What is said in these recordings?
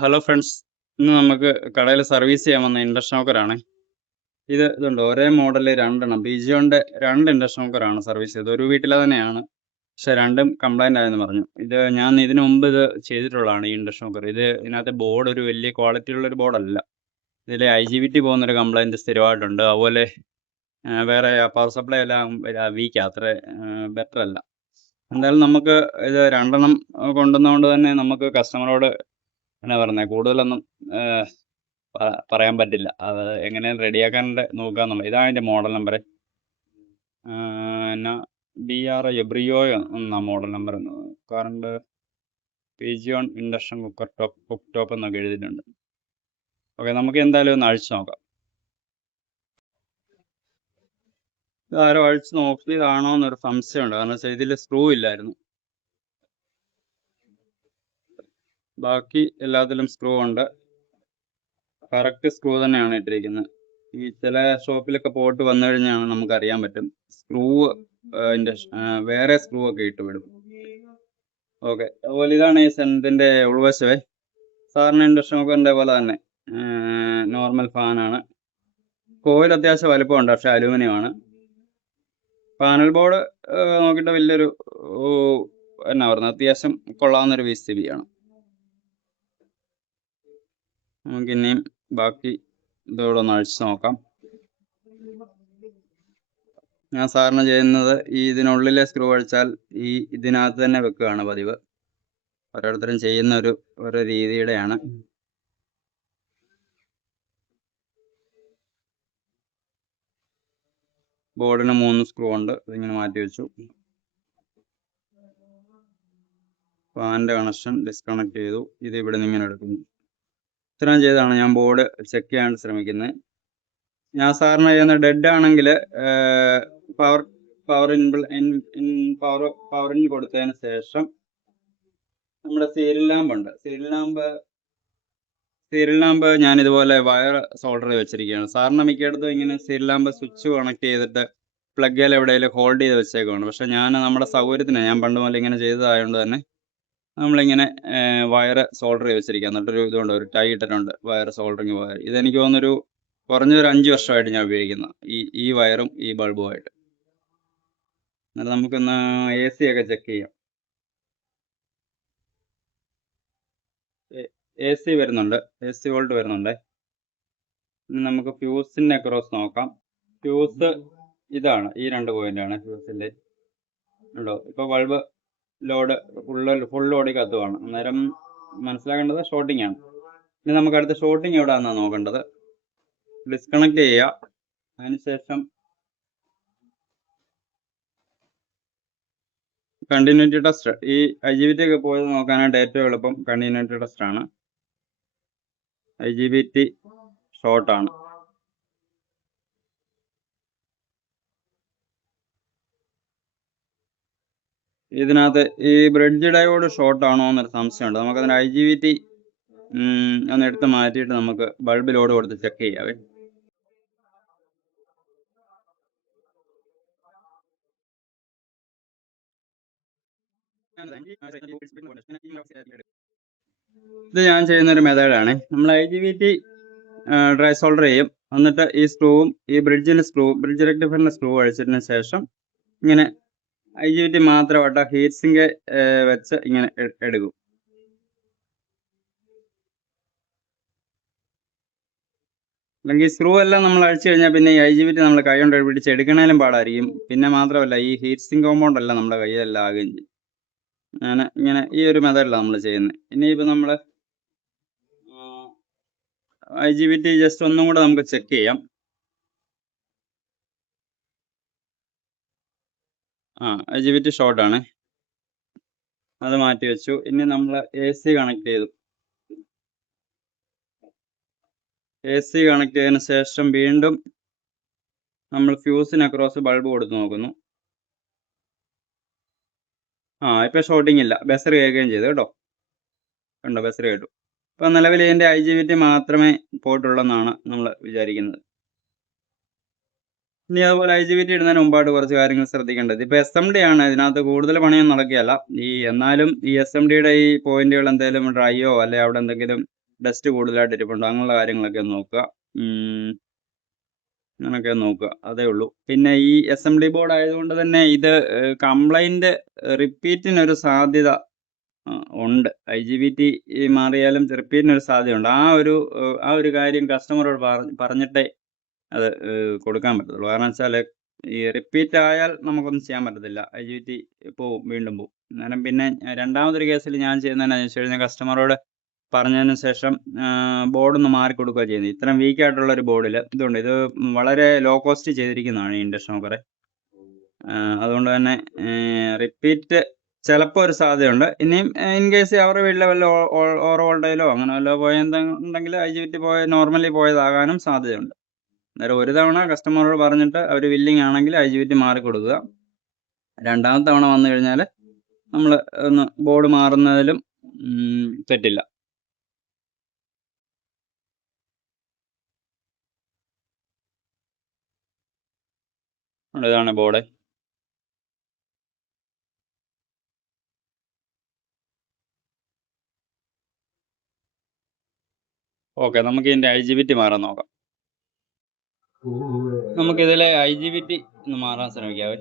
Hello friends. ഇന്ന് നമുക്ക് കടയിൽ സർവീസ് ചെയ്യാൻ വന്ന ഇൻഡക്ഷൻ കുക്കറാണ്. ഇതുണ്ട് ഒരേ മോഡല് രണ്ടെണ്ണം ബിജിയോന്റെ 2 ഇൻഡക്ഷൻ കുക്കറാണ് സർവീസ് ചെയ്തത്. ഒരു വീട്ടിലെ തന്നെയാണ്, പക്ഷെ രണ്ടും കംപ്ലൈൻ്റ് ആയെന്ന് പറഞ്ഞു. ഞാൻ ഇതിനു മുമ്പ് ഇത് ചെയ്തിട്ടുള്ളതാണ്. ഈ ഇൻഡക്ഷൻ കുക്കർ ഇതിനകത്തെ ബോർഡ് ഒരു വലിയ ക്വാളിറ്റി ഉള്ളൊരു ബോർഡല്ല. ഇതിൽ IGBT പോകുന്നൊരു കംപ്ലൈൻറ്റ് സ്ഥിരമായിട്ടുണ്ട്. അതുപോലെ വേറെ പവർ സപ്ലൈ എല്ലാം വീക്കാണ്, അത്ര ബെറ്റർ അല്ല. എന്തായാലും നമുക്ക് ഇത് രണ്ടെണ്ണം കൊണ്ടുവന്നതുകൊണ്ട് തന്നെ നമുക്ക് കസ്റ്റമറോട് എന്നാ പറയുന്നത്, കൂടുതലൊന്നും പറയാൻ പറ്റില്ല. അത് എങ്ങനെ റെഡിയാക്കാനുണ്ട് നോക്കാന്നുള്ള. ഇതാണ് അതിൻ്റെ മോഡൽ നമ്പർ. എന്നാ BR എബ്രിയോ എന്നാ model number. Current പിജിയോൺ induction cooker cook top എന്നൊക്കെ എഴുതിയിട്ടുണ്ട്. ഓക്കെ, നമുക്ക് എന്തായാലും ഒന്ന് അഴിച്ചു നോക്കാം. ഇതാരോ അഴിച്ച് നോക്കിയതാണോ എന്നൊരു സംശയമുണ്ട്. കാരണം വെച്ചാൽ ഇതിൽ സ്ക്രൂ ഇല്ലായിരുന്നു. ബാക്കി എല്ലാത്തിലും സ്ക്രൂ ഉണ്ട്. കറക്റ്റ് സ്ക്രൂ തന്നെയാണ് ഇട്ടിരിക്കുന്നത്. ഈ ചില ഷോപ്പിലൊക്കെ പോയിട്ട് വന്നു കഴിഞ്ഞാൽ നമുക്ക് അറിയാൻ പറ്റും, സ്ക്രൂ വേറെ സ്ക്രൂ ഒക്കെ ഇട്ട് വിടും. ഓക്കെ, അതുപോലെ ഇതാണ് ഈ സെൻറ്റിൻ്റെ ഉൾവശവേ. സാറിന് ഇൻഡക്ഷൻ കുക്കറിൻ്റെ പോലെ തന്നെ നോർമൽ ഫാനാണ്. കോയിൽ അത്യാവശ്യം വലുപ്പമുണ്ട്, പക്ഷെ അലൂമിനിയം ആണ്. പാനൽ ബോർഡ് നോക്കിയിട്ട് വലിയൊരു എന്നാ പറയുന്നത്, അത്യാവശ്യം കൊള്ളാവുന്നൊരു PCB ആണ്. നമുക്ക് ഇനിയും ബാക്കി ഇതോടെ ഒന്ന് അഴിച്ചു നോക്കാം. ഞാൻ സാറിന് ചെയ്യുന്നത് ഇതിനുള്ളിലെ സ്ക്രൂ അഴിച്ചാൽ ഇതിനകത്ത് തന്നെ വെക്കുകയാണ് പതിവ്. ഓരോരുത്തരും ചെയ്യുന്ന ഒരു രീതിയുടെയാണ്. ബോർഡിന് 3 സ്ക്രൂ ഉണ്ട്, ഇതിങ്ങനെ മാറ്റി വെച്ചു. ഫാനിൻ്റെ കണക്ഷൻ ഡിസ്കണക്ട് ചെയ്തു. ഇത് ഇവിടെ നിന്ന് ഇങ്ങനെ എടുക്കുന്നു. ഇത്രയും ചെയ്താണ് ഞാൻ ബോർഡ് ചെക്ക് ചെയ്യാൻ ശ്രമിക്കുന്നത്. ഞാൻ സാറിന് ചെയ്യുന്ന ഡെഡ് ആണെങ്കിൽ പവർ ഇൻ കൊടുത്തതിന് ശേഷം നമ്മുടെ സീരിയൽ ലാമ്പുണ്ട്. സീരിയൽ ലാമ്പ് ഞാൻ ഇതുപോലെ വയർ സോൾഡർ ചെയ്ത് വെച്ചിരിക്കുകയാണ്. സാറിന് മിക്കയിടത്തും ഇങ്ങനെ സീരിയൽ ലാമ്പ് സ്വിച്ച് കണക്ട് ചെയ്തിട്ട് പ്ലഗിൽ എവിടെയെങ്കിലും ഹോൾഡ് ചെയ്ത് വെച്ചേക്കുവാണ്. പക്ഷെ ഞാൻ നമ്മുടെ സൗകര്യത്തിന്, ഞാൻ പണ്ട് മുതൽ ഇങ്ങനെ ചെയ്തതായതുകൊണ്ട് തന്നെ നമ്മളിങ്ങനെ വയർ സോൾഡർ ചെയ്ത് വെച്ചിരിക്കുക. എന്നിട്ടൊരു ഇതുകൊണ്ട് ഒരു ടൈ ഇട്ടിട്ടുണ്ട്, വയർ സോൾഡറിങ് വയർ. ഇതെനിക്ക് തോന്നുന്നൊരു കുറഞ്ഞൊരു 5 വർഷമായിട്ട് ഞാൻ ഉപയോഗിക്കുന്ന ഈ വയറും ഈ ബൾബുമായിട്ട്. എന്നിട്ട് നമുക്കൊന്ന് AC ഒക്കെ ചെക്ക് ചെയ്യാം. AC വരുന്നുണ്ട്, AC വോൾട്ട് വരുന്നുണ്ട്. ഇനി നമുക്ക് ഫ്യൂസിൻ്റെ അക്രോസ് നോക്കാം. ഫ്യൂസ് ഇതാണ്, ഈ 2 പോയിന്റാണ് ഫ്യൂസിൻ്റെ. ഉണ്ടോ? ഇപ്പോൾ ബൾബ് ഫുൾ ലോഡിൽ കത്തുവാണ്. അന്നേരം മനസ്സിലാക്കേണ്ടത് ഷോർട്ടിംഗ് ആണ്. ഇനി നമുക്ക് അടുത്ത ഷോർട്ടിംഗ് എവിടെയാണെന്നാണ് നോക്കേണ്ടത്. ഡിസ്കണക്ട് ചെയ്യുക. അതിനുശേഷം കണ്ടിന്യൂറ്റി ടെസ്റ്റ്, ഈ IGBT ഒക്കെ പോയത് നോക്കാനായിട്ട് ഏറ്റവും എളുപ്പം കണ്ടിന്യൂറ്റി ടെസ്റ്റ് ആണ്. IGBT ഷോർട്ടാണ്. ഇതിനകത്ത് ഈ ബ്രിഡ്ജ് ഡയോഡ് ഷോർട്ടാണോ എന്നൊരു സംശയമുണ്ട്. നമുക്കതിന് IGBT ഒന്ന് എടുത്ത് മാറ്റിയിട്ട് നമുക്ക് ബൾബ് ലോഡ് കൊടുത്ത് ചെക്ക് ചെയ്യാവേ. ഇത് ഞാൻ ചെയ്യുന്നൊരു മെത്തേഡാണ്. നമ്മൾ IGBT ഡ്രൈ സോൾഡർ ചെയ്യും. എന്നിട്ട് ഈ സ്ക്രൂവും ഈ ബ്രിഡ്ജ് റെക്ടിഫയറിൻ്റെ സ്ക്രൂ അഴിച്ചതിന് ശേഷം ഇങ്ങനെ IGBT മാത്രമായിട്ട് ഹീറ്റ് സിങ്ക് വെച്ച് ഇങ്ങനെ എടുക്കും. അല്ലെങ്കിൽ സ്ക്രൂ എല്ലാം നമ്മൾ അഴിച്ചു കഴിഞ്ഞാൽ പിന്നെ ഈ IGBT നമ്മൾ കൈ കൊണ്ട് പിടിച്ച് എടുക്കണേലും പാടായിരിക്കും. പിന്നെ മാത്രമല്ല ഈ ഹീറ്റ് സിങ്ക് കോമ്പൗണ്ട് എല്ലാം നമ്മുടെ കയ്യിലെല്ലാം ആകുകയും ചെയ്യും. ഞാൻ ഇങ്ങനെ ഈ ഒരു മെത്തേഡിലാണ് നമ്മൾ ചെയ്യുന്നത്. ഇനിയിപ്പോൾ നമ്മൾ IGBT ജസ്റ്റ് ഒന്നും കൂടെ നമുക്ക് ചെക്ക് ചെയ്യാം. IGBT ഷോർട്ടാണ്, അത് മാറ്റി വെച്ചു. ഇനി നമ്മൾ AC കണക്ട് ചെയ്തു. AC കണക്ട് ചെയ്തതിന് ശേഷം വീണ്ടും നമ്മൾ ഫ്യൂസിന് അക്രോസ് ബൾബ് കൊടുത്ത് നോക്കുന്നു. ഇപ്പം ഷോർട്ടിംഗ് ഇല്ല, ബസർ കേൾക്കുകയും ചെയ്തു കേട്ടോ. കണ്ടോ, ബസർ കേട്ടു. ഇപ്പം നിലവിൽ ഇതിൻ്റെ IGBT മാത്രമേ പോയിട്ടുള്ളെന്നാണ് നമ്മൾ വിചാരിക്കുന്നത്. ഇനി അതുപോലെ IGBT ഇടുന്നതിന് മുമ്പായിട്ട് കുറച്ച് കാര്യങ്ങൾ ശ്രദ്ധിക്കേണ്ടത്. ഇപ്പോൾ SMD ആണ്, ഇതിനകത്ത് കൂടുതൽ പണിയൊന്നും നടക്കുകയല്ല. എന്നാലും ഈ SMDയുടെ ഈ പോയിന്റുകൾ എന്തെങ്കിലും ഡ്രൈയോ അല്ലെ അവിടെ എന്തെങ്കിലും ഡസ്റ്റ് കൂടുതലായിട്ട് ഇരിപ്പുണ്ടോ, അങ്ങനെയുള്ള കാര്യങ്ങളൊക്കെ ഒന്ന് നോക്കുക. അങ്ങനെയൊക്കെ നോക്കുക, അതേ ഉള്ളൂ. പിന്നെ ഈ അസംബ്ലി ബോർഡ് ആയതുകൊണ്ട് തന്നെ ഇത് കംപ്ലൈൻറ്റ് റിപ്പീറ്റിനൊരു സാധ്യത ഉണ്ട്. IGBT മാറിയാലും റിപ്പീറ്റിനൊരു സാധ്യതയുണ്ട്. ആ ഒരു കാര്യം കസ്റ്റമറോട് പറഞ്ഞിട്ടേ അത് കൊടുക്കാൻ പറ്റത്തുള്ളൂ. കാരണം വെച്ചാൽ ഈ റിപ്പീറ്റ് ആയാൽ നമുക്കൊന്നും ചെയ്യാൻ പറ്റത്തില്ല. IGBT പോവും, വീണ്ടും പോവും. അന്നേരം പിന്നെ രണ്ടാമതൊരു കേസിൽ ഞാൻ ചെയ്യുന്നതെന്നു വെച്ച് കഴിഞ്ഞാൽ കസ്റ്റമറോട് പറഞ്ഞതിന് ശേഷം ബോർഡൊന്ന് മാറിക്കൊടുക്കുക ചെയ്യുന്നത്. ഇത്രയും വീക്കായിട്ടുള്ള ഒരു ബോർഡിൽ ഇതുണ്ട്. ഇത് വളരെ ലോ കോസ്റ്റ് ചെയ്തിരിക്കുന്നതാണ് ഈ ഇൻഡക്ഷൻ കുക്കറെ. അതുകൊണ്ട് തന്നെ റിപ്പീറ്റ് ചിലപ്പോൾ ഒരു സാധ്യതയുണ്ട്. ഇനിയും ഇൻ കേസ് അവരുടെ വീട്ടിലെ വല്ല ഓവർ വോൾട്ടേജിലോ അങ്ങനെ വല്ല പോയെന്നുണ്ടെങ്കിൽ IGBT നോർമലി പോയതാകാനും സാധ്യതയുണ്ട്. അന്നേരം ഒരു തവണ കസ്റ്റമറോട് പറഞ്ഞിട്ട് അവർ വില്ലിങ് ആണെങ്കിൽ IGBT മാറി കൊടുക്കുക. രണ്ടാമത്തെ തവണ വന്നു കഴിഞ്ഞാൽ നമ്മൾ ഒന്ന് ബോർഡ് മാറുന്നതിലും തെറ്റില്ല. ഇതാണ് ബോർഡ്. ഓക്കെ, നമുക്ക് ഇതിൻ്റെ IGBT മാറാൻ നോക്കാം. നമുക്കിതിലെ IGBT ഒന്ന് മാറാൻ ശ്രമിക്കാവേ.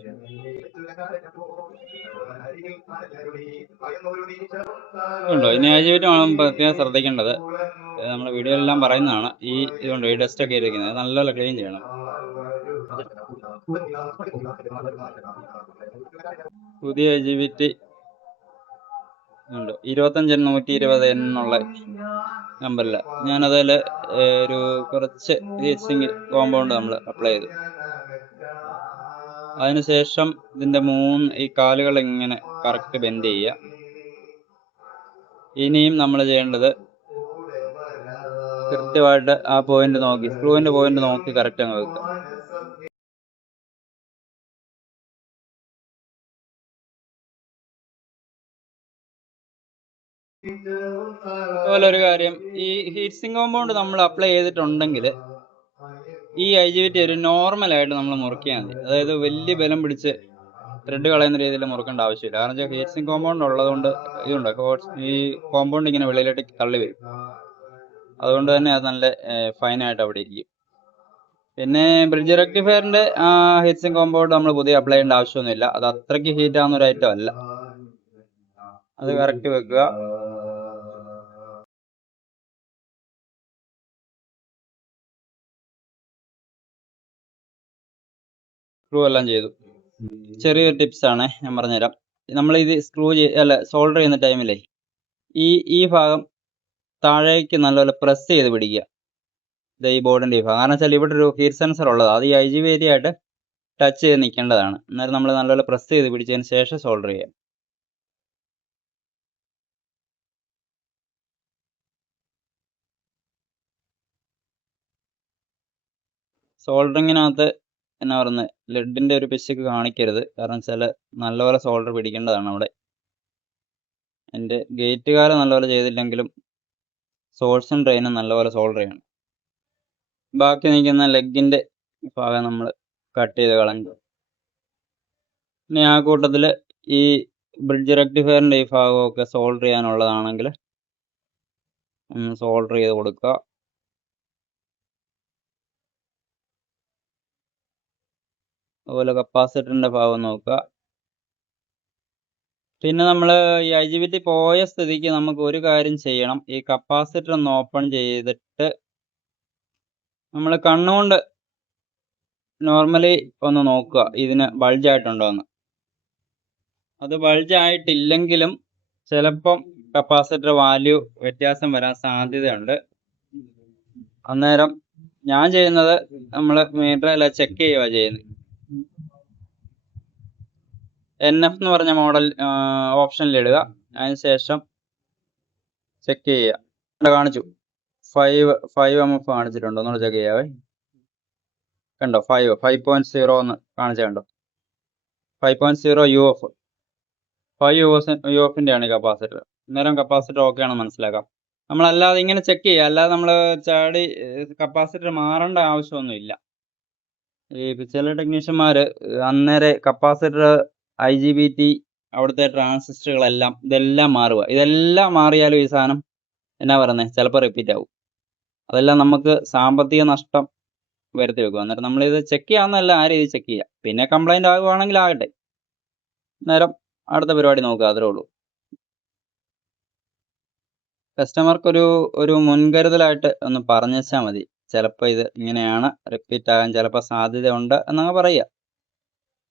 ഉണ്ടോ? ഇനി IGBT പ്രത്യേകം ശ്രദ്ധിക്കേണ്ടത്, നമ്മൾ വീഡിയോയിലെല്ലാം പറയുന്നതാണ്, ഇതുകൊണ്ട് ഈ ഡസ്റ്റൊക്കെ ഇരിക്കുന്നത് നല്ലപോലെ ക്ലീൻ ചെയ്യണം. പുതിയ IGBT ഉണ്ട് 25N120 എന്നുള്ള നമ്പറിൽ. ഞാനതിൽ ഒരു കുറച്ച് ഹീറ്റ്സിങ് കോമ്പൗണ്ട് നമ്മൾ അപ്ലൈ ചെയ്തു. അതിനുശേഷം ഇതിൻ്റെ ഈ കാലുകൾ ഇങ്ങനെ കറക്റ്റ് ബെൻഡ് ചെയ്യുക. ഇനിയും നമ്മൾ ചെയ്യേണ്ടത് കൃത്യമായിട്ട് ആ പോയിന്റ് നോക്കി, സ്ക്രൂവിൻ്റെ പോയിന്റ് നോക്കി കറക്റ്റ് അങ്ങ് വെക്കുക. അതുപോലെ ഒരു കാര്യം, ഈ ഹീറ്റ്സിങ് കോമ്പൗണ്ട് നമ്മൾ അപ്ലൈ ചെയ്തിട്ടുണ്ടെങ്കിൽ ഈ IGBT ഒരു നോർമലായിട്ട് നമ്മൾ മുറിക്കാൻ മതി. അതായത് വലിയ ബലം പിടിച്ച് ത്രെഡ് കളയുന്ന രീതിയിൽ മുറുക്കേണ്ട ആവശ്യമില്ല. കാരണം വെച്ചാൽ ഹീറ്റ്സിങ് കോമ്പൗണ്ട് ഉള്ളതുകൊണ്ട് ഈ കോമ്പൗണ്ട് ഇങ്ങനെ വെളിയിലോട്ട് തള്ളി വരും. അതുകൊണ്ട് തന്നെ അത് നല്ല ഫൈനായിട്ട് അവിടെ ഇരിക്കും. പിന്നെ ബ്രിഡ്ജ് റെക്ടിഫയറിൻ്റെ ഹീറ്റ്സിങ് കോമ്പൗണ്ട് നമ്മൾ പുതിയ അപ്ലൈ ചെയ്യേണ്ട ആവശ്യമൊന്നുമില്ല. അത് അത്രയ്ക്ക് ഹീറ്റ് ആവുന്ന ഒരു ഐറ്റം അല്ല. അത് കറക്റ്റ് വെക്കുക. സ്ക്രൂ എല്ലാം ചെയ്തു. ചെറിയൊരു ടിപ്സാണ് ഞാൻ പറഞ്ഞുതരാം. നമ്മളിത് സോൾഡർ ചെയ്യുന്ന ടൈമിലേ ഈ ഭാഗം താഴേക്ക് നല്ലപോലെ പ്രസ് ചെയ്ത് പിടിക്കുക. ഈ ബോർഡിൻ്റെ ഈ ഭാഗം. കാരണം വെച്ചാൽ ഇവിടെ ഒരു ഹീറ്റ് സെൻസർ ഉള്ളത്, അത് ഈ IGBT ആയിട്ട് ടച്ച് ചെയ്ത് നിൽക്കേണ്ടതാണ്. അന്നേരം നമ്മൾ നല്ലപോലെ പ്രസ് ചെയ്ത് പിടിച്ചതിന് ശേഷം സോൾഡർ ചെയ്യുക. സോൾഡറിങ്ങിനകത്ത് എന്നാ പറയുന്നത്, ലെഡിൻ്റെ ഒരു പിശുക്ക് കാണിക്കരുത്. കാരണം വെച്ചാൽ നല്ലപോലെ സോൾഡർ പിടിക്കേണ്ടതാണ് അവിടെ. എൻ്റെ ഗേറ്റുകാരെ നല്ലപോലെ ചെയ്തില്ലെങ്കിലും സോഴ്സും ഡ്രെയിനും നല്ലപോലെ സോൾഡർ ചെയ്യണം. ബാക്കി നിൽക്കുന്ന ലെഗിൻ്റെ ഭാഗം നമ്മൾ കട്ട് ചെയ്ത് കളഞ്ഞു. ഇനി ആ കൂട്ടത്തിൽ ഈ ബ്രിഡ്ജ് റെക്ടിഫയറിൻ്റെ ഈ ഭാഗമൊക്കെ സോൾഡർ ചെയ്യാനുള്ളതാണെങ്കിൽ സോൾഡർ ചെയ്ത് കൊടുക്കുക. അതുപോലെ കപ്പാസിറ്ററിൻ്റെ ഭാഗം നോക്കുക. പിന്നെ നമ്മൾ ഈ IGBT പോയ സ്ഥിതിക്ക് നമുക്ക് ഒരു കാര്യം ചെയ്യണം. ഈ കപ്പാസിറ്റർ ഒന്ന് ഓപ്പൺ ചെയ്തിട്ട് നമ്മൾ കണ്ണുകൊണ്ട് നോർമലി ഒന്ന് നോക്കുക ഇതിന് ബൾജായിട്ടുണ്ടോ എന്ന്. അത് ബൾജായിട്ടില്ലെങ്കിലും ചിലപ്പം കപ്പാസിറ്റർ വാല്യൂ വ്യത്യാസം വരാൻ സാധ്യതയുണ്ട്. അന്നേരം ഞാൻ ചെയ്യുന്നത്, നമ്മൾ മീറ്ററിൽ ചെക്ക് ചെയ്യുക ചെയ്യുന്നത്. NF എന്ന് പറഞ്ഞ മോഡൽ ഓപ്ഷനിലിടുക. അതിനുശേഷം ചെക്ക് ചെയ്യുക. കാണിച്ചു 5 MF കാണിച്ചിട്ടുണ്ടോ എന്നോട് ചെക്ക് ചെയ്യാവേ. കണ്ടോ 5.0 എന്ന് കാണിച്ച കണ്ടോ. 5.0 UF 5 UFൻ്റെ ആണ് കപ്പാസിറ്റർ. അന്നേരം കപ്പാസിറ്റർ ഓക്കെ ആണെന്ന് മനസ്സിലാക്കാം. നമ്മളല്ലാതെ ഇങ്ങനെ ചെക്ക് ചെയ്യുക, അല്ലാതെ നമ്മൾ ചാടി കപ്പാസിറ്റർ മാറേണ്ട ആവശ്യമൊന്നുമില്ല. ഈ ചില ടെക്നീഷ്യന്മാർ അന്നേരം കപ്പാസിറ്റർ IGBT അവിടുത്തെ ട്രാൻസിസ്റ്ററുകളെല്ലാം ഇതെല്ലാം മാറുക. ഇതെല്ലാം മാറിയാലും ഈ സാധനം എന്നാ പറയുന്നത്, ചിലപ്പോൾ റിപ്പീറ്റ് ആവും. അതെല്ലാം നമുക്ക് സാമ്പത്തിക നഷ്ടം വരുത്തി വെക്കും. അന്നേരം നമ്മളിത് ചെക്ക് ചെയ്യാവുന്നതല്ല, ആ രീതി ചെക്ക് ചെയ്യുക. പിന്നെ കംപ്ലൈൻറ്റ് ആകുവാണെങ്കിൽ ആകട്ടെ, നേരം അടുത്ത പരിപാടി നോക്കുക, അത്രേ ഉള്ളൂ. കസ്റ്റമർക്കൊരു മുൻകരുതലായിട്ട് ഒന്ന് പറഞ്ഞു വെച്ചാൽ മതി. ചിലപ്പോൾ ഇത് ഇങ്ങനെയാണ്, റിപ്പീറ്റ് ആകാൻ ചിലപ്പോൾ സാധ്യതയുണ്ട് എന്നങ്ങ് പറയുക.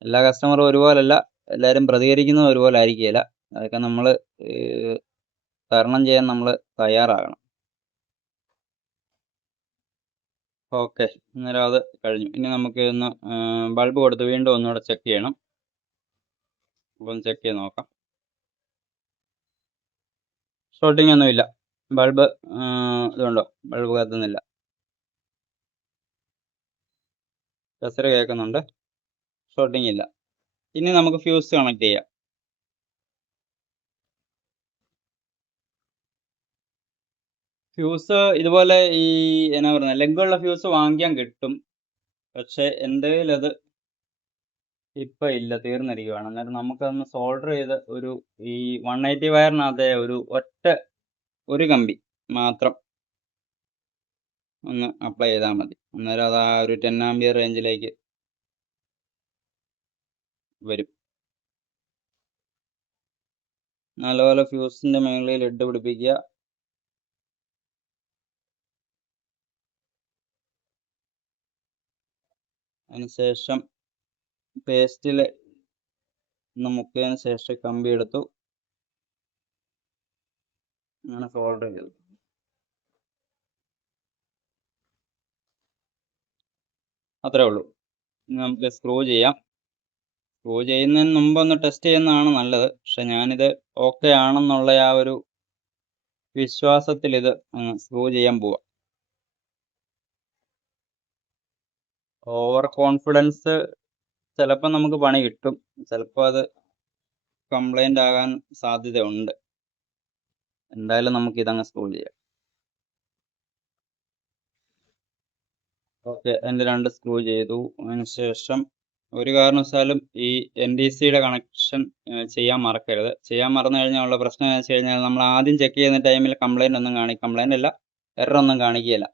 എല്ലാ കസ്റ്റമറും ഒരുപോലല്ല, എല്ലാവരും പ്രതികരിക്കുന്നത് ഒരുപോലെ ആയിരിക്കുകയില്ല. അതൊക്കെ നമ്മൾ തരണം ചെയ്യാൻ നമ്മൾ തയ്യാറാകണം. ഓക്കെ, അന്നേരം അത് കഴിഞ്ഞു. ഇനി നമുക്ക് ഒന്ന് ബൾബ് കൊടുത്ത് വീണ്ടും ഒന്നുകൂടെ ചെക്ക് ചെയ്യണം. അപ്പോൾ ഒന്ന് ചെക്ക് ചെയ്ത് നോക്കാം. ഷോർട്ടിംഗ് ഒന്നുമില്ല. ബൾബ് ഇതുണ്ടോ, ബൾബ് കത്തുന്നില്ല. കസര കേൾക്കുന്നുണ്ട്, ഷോർട്ടിംഗ് ഇല്ല. ഇനി നമുക്ക് ഫ്യൂസ് കണക്ട് ചെയ്യാം. ഫ്യൂസ് ഇതുപോലെ ഈ എന്നാ പറയുന്നത്, ലെഗുള്ള ഫ്യൂസ് വാങ്ങിക്കാൻ കിട്ടും. പക്ഷെ എൻ്റെ കയ്യിലത് ഇപ്പം ഇല്ല, തീർന്നിരിക്കുകയാണ്. അന്നേരം നമുക്കതൊന്ന് സോൾഡർ ചെയ്ത് ഈ 180 വയറിനകത്തെ ഒരു കമ്പി മാത്രം ഒന്ന് അപ്ലൈ ചെയ്താൽ മതി. അന്നേരം അത് ആ ഒരു 10 ആംപിയർ റേഞ്ചിലേക്ക് വരും. നല്ലപോലെ ഫ്യൂസിൻ്റെ മുകളിൽ ലെഡ് പിടിപ്പിക്കുക. അതിനുശേഷം പേസ്റ്റിൽ ഒന്ന് മുക്കിയതിന് ശേഷം കമ്പി എടുത്തു അങ്ങനെ സോൾഡർ ചെയ്തു. അത്രേ ഉള്ളൂ. ഇനി നമുക്ക് സ്ക്രൂ ചെയ്യാം. സ്ക്രൂ ചെയ്യുന്നതിന് മുമ്പ് ഒന്ന് ടെസ്റ്റ് ചെയ്യുന്നതാണ് നല്ലത്. പക്ഷെ ഞാനിത് ഓക്കെ ആണെന്നുള്ള ആ ഒരു വിശ്വാസത്തിൽ ഇത് സ്ക്രൂ ചെയ്യാൻ പോവാം. ഓവർ കോൺഫിഡൻസ് ചിലപ്പോൾ നമുക്ക് പണി കിട്ടും, ചിലപ്പോൾ അത് കംപ്ലൈൻ്റ് ആകാൻ സാധ്യതയുണ്ട്. എന്തായാലും നമുക്ക് ഇതങ്ങ് സ്ക്രൂ ചെയ്യാം. ഓക്കെ, അതിൻ്റെ 2 സ്ക്രൂ ചെയ്തു. അതിനുശേഷം ഒരു കാരണവശാലും ഈ NDCയുടെ കണക്ഷൻ ചെയ്യാൻ മറക്കരുത്. ചെയ്യാൻ മറന്നു കഴിഞ്ഞാൽ ഉള്ള പ്രശ്നം എന്ന് വെച്ച് കഴിഞ്ഞാൽ നമ്മൾ ആദ്യം ചെക്ക് ചെയ്യുന്ന ടൈമിൽ കംപ്ലൈൻ്റ് അല്ല, എറർ ഒന്നും കാണിക്കുകയില്ല.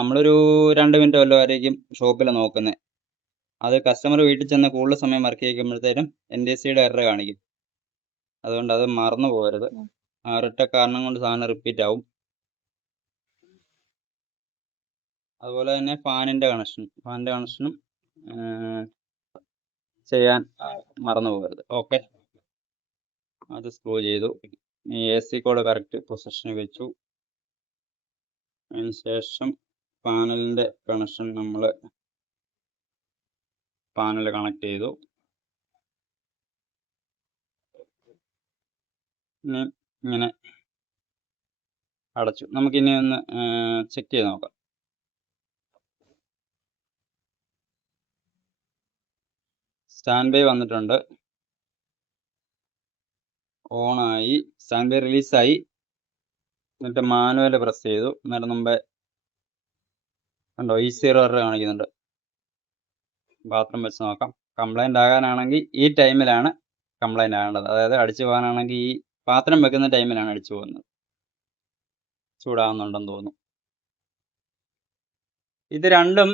നമ്മളൊരു 2 മിനിറ്റ് വല്ലതും ആയിരിക്കും ഷോപ്പിൽ നോക്കുന്നത്. അത് കസ്റ്റമർ വീട്ടിൽ ചെന്ന് കൂടുതൽ സമയം വർക്ക് ചെയ്യിക്കുമ്പോഴത്തേനും NDCയുടെ എറർ കാണിക്കും. അതുകൊണ്ട് അത് മറന്നു പോകരുത്. ആ ഒരൊറ്റ കാരണം കൊണ്ട് സാധനം റിപ്പീറ്റ് ആവും. അതുപോലെ തന്നെ ഫാനിൻ്റെ കണക്ഷനും ചെയ്യാൻ മറന്നു പോകരുത്. ഓക്കെ, അത് സ്ക്രൂ ചെയ്തു. ഈ AC കോഡ് കറക്റ്റ് പൊസിഷനിൽ വെച്ചു. അതിനുശേഷം പാനലിൻ്റെ കണക്ഷൻ നമ്മൾ പാനൽ കണക്ട് ചെയ്തു. ഇങ്ങനെ അടച്ചു. നമുക്കിനി ഒന്ന് ചെക്ക് ചെയ്ത് നോക്കാം. സ്റ്റാൻഡ് ബൈ വന്നിട്ടുണ്ട്, ഓണായി, സ്റ്റാൻഡ് ബൈ റിലീസായി. എന്നിട്ട് മാനുവൽ പ്രസ് ചെയ്തു. അന്നേരം മുമ്പേ കണ്ടോ EC എറർ കാണിക്കുന്നുണ്ട്. പാത്രം വെച്ച് നോക്കാം. കംപ്ലൈൻ്റ് ആകാനാണെങ്കിൽ ഈ ടൈമിലാണ് കംപ്ലൈൻ്റ് ആകേണ്ടത്. അതായത് അടിച്ചു പോകാനാണെങ്കിൽ ഈ പാത്രം വെക്കുന്ന ടൈമിലാണ് അടിച്ചു പോകുന്നത്. ചൂടാകുന്നുണ്ടെന്ന് തോന്നുന്നു. ഇത് രണ്ടും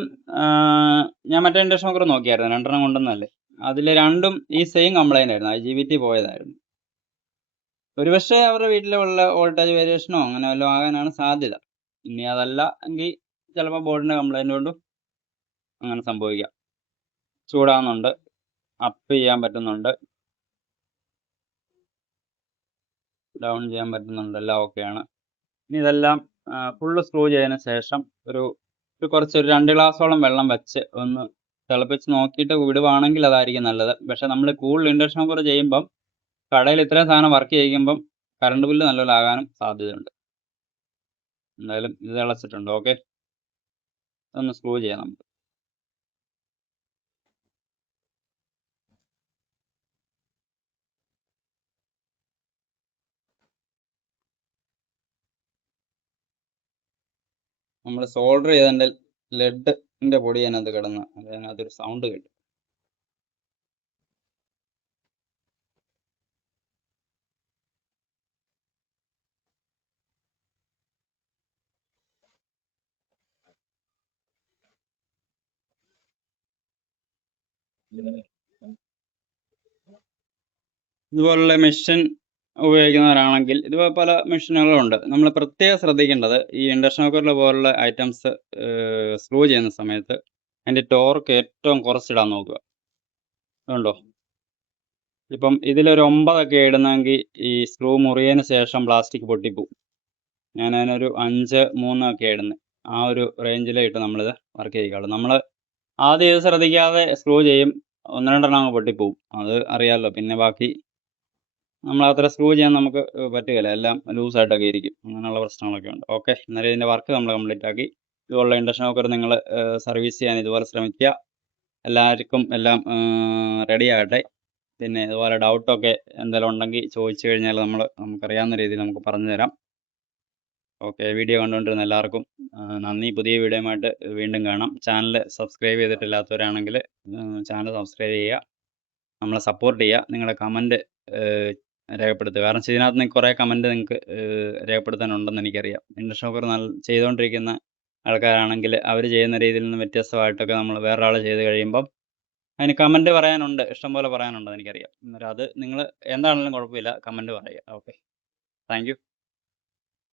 ഞാൻ മറ്റേ ഇൻഡക്ഷൻ കുക്കർ നോക്കിയായിരുന്നു, 2 കൊണ്ടുവന്നല്ലേ. അതിൽ രണ്ടും ഈ സെയിം കംപ്ലൈൻ്റ് ആയിരുന്നു, IGBT പോയതായിരുന്നു. ഒരുപക്ഷെ അവരുടെ വീട്ടിലുള്ള വോൾട്ടേജ് വേരിയേഷനോ അങ്ങനെ വല്ലതും ആകാനാണ് സാധ്യത. ഇനി അതല്ല എങ്കിൽ ചിലപ്പോൾ ബോർഡിൻ്റെ കംപ്ലൈൻറ്റ് കൊണ്ടും അങ്ങനെ സംഭവിക്കാം. ചൂടാകുന്നുണ്ട്, അപ്പ് ചെയ്യാൻ പറ്റുന്നുണ്ട്, ഡൗൺ ചെയ്യാൻ പറ്റുന്നുണ്ട്, എല്ലാം ഓക്കെയാണ്. ഇനി ഇതെല്ലാം ഫുള്ള് സ്ക്രൂ ചെയ്തതിന് ശേഷം ഒരു 2 ഗ്ലാസോളം വെള്ളം വെച്ച് ഒന്ന് തിളപ്പിച്ച് നോക്കിയിട്ട് വിടുവാണെങ്കിൽ അതായിരിക്കും നല്ലത്. പക്ഷെ നമ്മൾ കൂടുതൽ ഇൻഡക്ഷൻ കുക്കർ ചെയ്യുമ്പം കടയിൽ ഇത്രയും സാധനം വർക്ക് ചെയ്യിക്കുമ്പം കറണ്ട് ബില്ല് നല്ലപോലെ ആകാനും സാധ്യതയുണ്ട്. എന്തായാലും ഇത് തിളച്ചിട്ടുണ്ട്. ഓക്കെ, ഒന്ന് സ്ക്രൂ ചെയ്യാം നമുക്ക്. നമ്മൾ സോൾഡർ ചെയ്തതിൻ്റെ ലെഡിൻ്റെ പൊടി അതിനകത്ത് കിടന്ന് അതിനകത്തൊരു സൗണ്ട് കേട്ടു. ഇതുപോലുള്ള മെഷീൻ ഉപയോഗിക്കുന്നവരാണെങ്കിൽ ഇതുപോലെ പല മെഷീനുകളുണ്ട്. നമ്മൾ പ്രത്യേകം ശ്രദ്ധിക്കേണ്ടത് ഈ ഇൻഡക്ഷൻ കുക്കറിലെ പോലുള്ള ഐറ്റംസ് സ്ക്രൂ ചെയ്യുന്ന സമയത്ത് അതിൻ്റെ ടോർക്ക് ഏറ്റവും കുറച്ചിടാൻ നോക്കുക. അതുകൊണ്ടോ ഇപ്പം ഇതിലൊരു 9 ഒക്കെ ഇടുന്നെങ്കിൽ ഈ സ്ക്രൂ മുറിയതിന് ശേഷം പ്ലാസ്റ്റിക് പൊട്ടിപ്പോവും. ഞാൻ അതിനൊരു 5, 3 ഒക്കെ ഇടുന്നത്. ആ ഒരു റേഞ്ചിലേ ഇട്ട് നമ്മളിത് വർക്ക് ചെയ്യിക്കാവുള്ളൂ. നമ്മൾ ആദ്യം ഇത് ശ്രദ്ധിക്കാതെ സ്ക്രൂ ചെയ്യും, 1, 2 എണ്ണം അങ്ങ് പൊട്ടിപ്പോവും. അത് അറിയാമല്ലോ. പിന്നെ ബാക്കി നമ്മളത്ര സ്ക്രൂ ചെയ്യാൻ നമുക്ക് പറ്റുകയില്ല. എല്ലാം ലൂസായിട്ടൊക്കെ ഇരിക്കും. അങ്ങനെയുള്ള പ്രശ്നങ്ങളൊക്കെ ഉണ്ട്. ഓക്കെ, അന്നേരം ഇതിൻ്റെ വർക്ക് നമ്മൾ കംപ്ലീറ്റ് ആക്കി. ഇതുപോലുള്ള ഇൻഡക്ഷൻ കുക്കർ നിങ്ങൾ സർവീസ് ചെയ്യാൻ ഇതുപോലെ ശ്രമിക്കുക. എല്ലാവർക്കും എല്ലാം റെഡി ആകട്ടെ. പിന്നെ ഇതുപോലെ ഡൗട്ടൊക്കെ എന്തെങ്കിലും ഉണ്ടെങ്കിൽ ചോദിച്ചു കഴിഞ്ഞാൽ നമുക്കറിയാവുന്ന രീതിയിൽ നമുക്ക് പറഞ്ഞു തരാം. ഓക്കെ, വീഡിയോ കണ്ടുകൊണ്ടിരുന്ന എല്ലാവർക്കും നന്ദി. പുതിയ വീഡിയോയുമായിട്ട് വീണ്ടും കാണാം. ചാനൽ സബ്സ്ക്രൈബ് ചെയ്തിട്ടില്ലാത്തവരാണെങ്കിൽ ചാനൽ സബ്സ്ക്രൈബ് ചെയ്യുക, നമ്മളെ സപ്പോർട്ട് ചെയ്യുക. നിങ്ങളുടെ കമൻറ്റ് രേഖപ്പെടുത്തുക. കാരണം ഇതിനകത്ത് നിന്ന് കുറേ കമൻറ്റ് നിങ്ങൾക്ക് രേഖപ്പെടുത്താനുണ്ടെന്ന് എനിക്കറിയാം. ഇൻഡക്ഷൻ കുക്കർ ചെയ്തുകൊണ്ടിരിക്കുന്ന ആൾക്കാരാണെങ്കിൽ അവർ ചെയ്യുന്ന രീതിയിൽ നിന്ന് വ്യത്യസ്തമായിട്ടൊക്കെ നമ്മൾ വേറൊരാൾ ചെയ്ത് കഴിയുമ്പം അതിന് കമൻറ്റ് പറയാനുണ്ട്, ഇഷ്ടംപോലെ പറയാനുണ്ടെന്ന് എനിക്കറിയാം. അന്നേരം അത് നിങ്ങൾ എന്താണെങ്കിലും കുഴപ്പമില്ല, കമൻറ്റ് പറയുക. Okay, thank you.